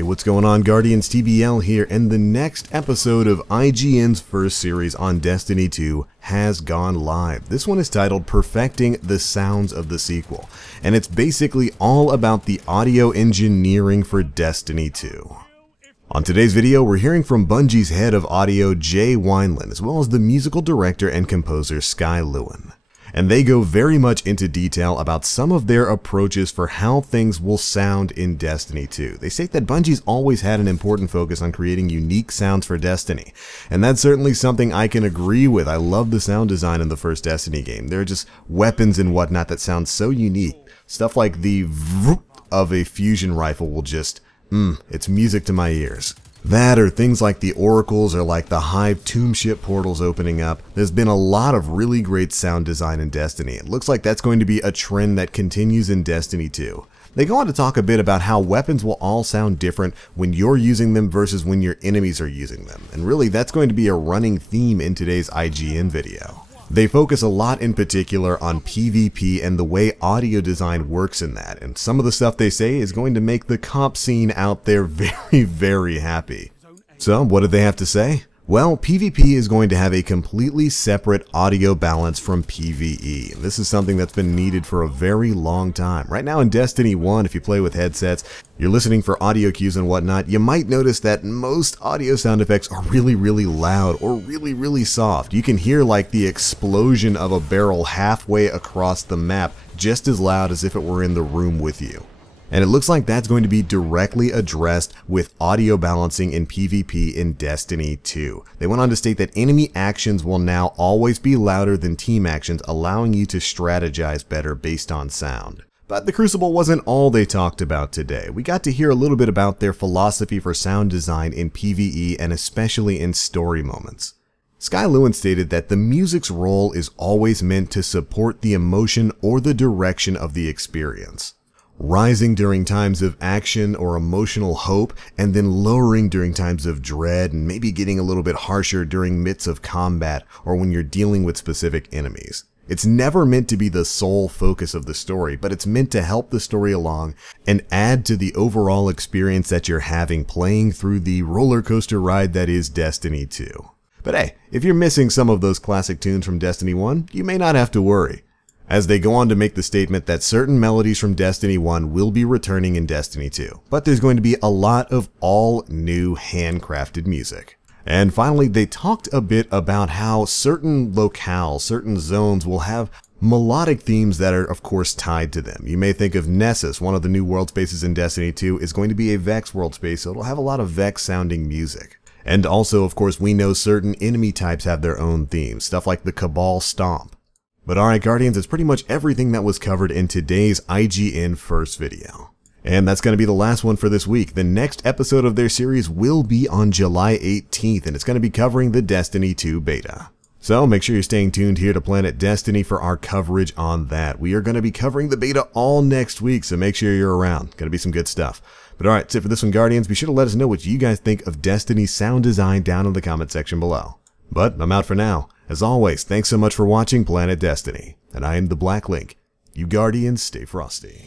Hey, what's going on, Guardians? TBL here, and the next episode of IGN's first series on Destiny 2 has gone live. This one is titled Perfecting the Sounds of the Sequel, and it's basically all about the audio engineering for Destiny 2. On today's video, we're hearing from Bungie's head of audio, Jay Wineland, as well as the musical director and composer, Sky Lewin. And they go very much into detail about some of their approaches for how things will sound in Destiny 2. They state that Bungie's always had an important focus on creating unique sounds for Destiny, and that's certainly something I can agree with. I love the sound design in the first Destiny game. There are just weapons and whatnot that sound so unique. Stuff like the vroom of a fusion rifle will just, it's music to my ears. That or things like the oracles or like the Hive tomb ship portals opening up. There's been a lot of really great sound design in Destiny. It looks like that's going to be a trend that continues in Destiny 2. They go on to talk a bit about how weapons will all sound different when you're using them versus when your enemies are using them. And really, that's going to be a running theme in today's IGN video. They focus a lot in particular on PvP and the way audio design works in that, and some of the stuff they say is going to make the comp scene out there very, very happy. So, what did they have to say? Well, PvP is going to have a completely separate audio balance from PvE. And this is something that's been needed for a very long time. Right now in Destiny 1, if you play with headsets, you're listening for audio cues and whatnot, you might notice that most audio sound effects are really, really loud or really, really soft. You can hear like the explosion of a barrel halfway across the map, just as loud as if it were in the room with you. And it looks like that's going to be directly addressed with audio balancing in PvP in Destiny 2. They went on to state that enemy actions will now always be louder than team actions, allowing you to strategize better based on sound. But the Crucible wasn't all they talked about today. We got to hear a little bit about their philosophy for sound design in PvE and especially in story moments. Sky Lewin stated that the music's role is always meant to support the emotion or the direction of the experience, rising during times of action or emotional hope, and then lowering during times of dread and maybe getting a little bit harsher during midst of combat or when you're dealing with specific enemies. It's never meant to be the sole focus of the story, but it's meant to help the story along and add to the overall experience that you're having playing through the roller coaster ride that is Destiny 2. But hey, if you're missing some of those classic tunes from Destiny 1, you may not have to worry, as they go on to make the statement that certain melodies from Destiny 1 will be returning in Destiny 2, but there's going to be a lot of all new handcrafted music. And finally, they talked a bit about how certain locales, certain zones will have melodic themes that are of course tied to them. You may think of Nessus, one of the new world spaces in Destiny 2, is going to be a Vex world space, so it'll have a lot of Vex sounding music. And also, of course, we know certain enemy types have their own themes, stuff like the Cabal Stomp. But alright, Guardians, it's pretty much everything that was covered in today's IGN first video. And that's going to be the last one for this week. The next episode of their series will be on July 18th, and it's going to be covering the Destiny 2 beta. So make sure you're staying tuned here to Planet Destiny for our coverage on that. We are going to be covering the beta all next week, so make sure you're around. Going to be some good stuff. But alright, that's it for this one, Guardians. Be sure to let us know what you guys think of Destiny's sound design down in the comment section below. But I'm out for now. As always, thanks so much for watching Planet Destiny, and I am the Black Link. You Guardians, stay frosty.